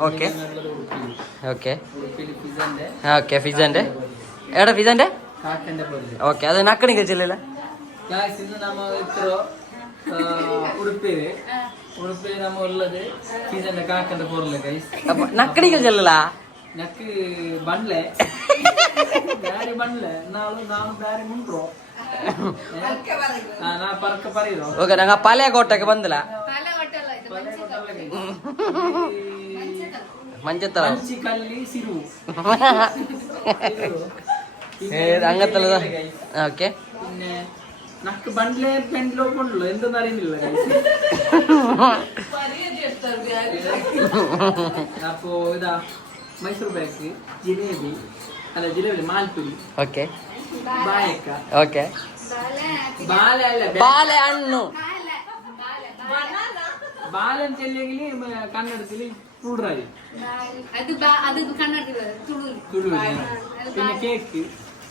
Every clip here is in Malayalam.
ഓക്കെ ഓക്കെ ഓക്കെ ഫിസന്റെ എവിടെ ഫിസന്റെ ഓക്കെ അത് നക്കണി കഴിച്ചില്ലല്ലോ നക്കണി കഴിച്ചല്ല ನಕ್ಕೆ ಬಂಡ್ಲೆ ಬ್ಯಾರಿ ಬಂಡ್ಲೆ ನಾವು ಬ್ಯಾರಿ ಮುಂಟ್ರು ನಾ ಪರ್ಕ ಪರಿರೋ ಓಕೆ ನಂಗೆ ಪಾಲೆ ಕೋಟೆಗೆ ಬಂದಿಲ್ಲ ಮಂಚತ್ತಲ ಮಂಚಿ ಕಲ್ಲಿ ಸಿರು അങ്ങനത്തുള്ളത് ഓക്കെ പിന്നെ നക്ക് ബണ്ട്ലെ പെൻഡിലോ കൊണ്ടുള്ളൂ എന്തെന്ന് അറിയുന്നില്ല അപ്പോ ഇതാ മൈസൂർ പാക്ക് ജിലേബി മാൽപ്പുരി ഓക്കെ ബായക്ക ഓക്കെ ബാലഹಣ್ಣು ബാലൻ ചെല്ലെങ്കിൽ കന്നഡത്തില് ഫ്രൂഡറായി പിന്നെ കേക്ക്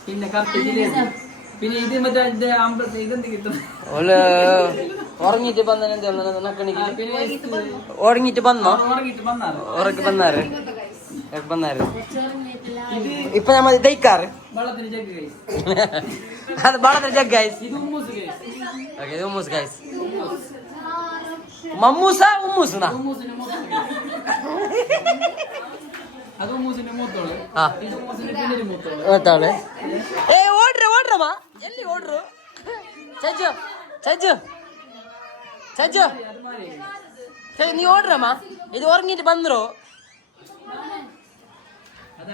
പിന്നെ കപ്പ് ജിലേബി പിന്നെ ഇത് മറ്റേ അമ്പലത്തിൽ ഇതെന്ത് കിട്ടും ഉറങ്ങിട്ട് ഉറങ്ങിട്ട് വന്നോ ഉറക്കി വന്നാറ് ഇപ്പൊ നമ്മൾ ദയിക്കാറ് വെള്ളത്തിന് ജഗ് ഗൈസ് അത് വെള്ളത്തിന് ജഗ് ഗൈസ് ഇത് ഉമ്മൂസ് ഗൈസ് ഓക്കെ ഇത് ഉമ്മൂസ് ഗൈസ് മമ്മൂസ ഉമ്മൂസനാ അത് ഉമ്മൂസിന്റെ മൂത്തോള് ഇത് ഉമ്മൂസിന്റെ പിന്നൊരു മൂത്തോള് ഓട്ടാള് ഏ ഓടുറമ്മ എല്ലി ഓടുറു ചജ്ജു ചജ്ജു ചജ്ജു നീ ഓടുറമ്മ ഇത് ഉറങ്ങിട്ട് ಬಂದ್ರು അത്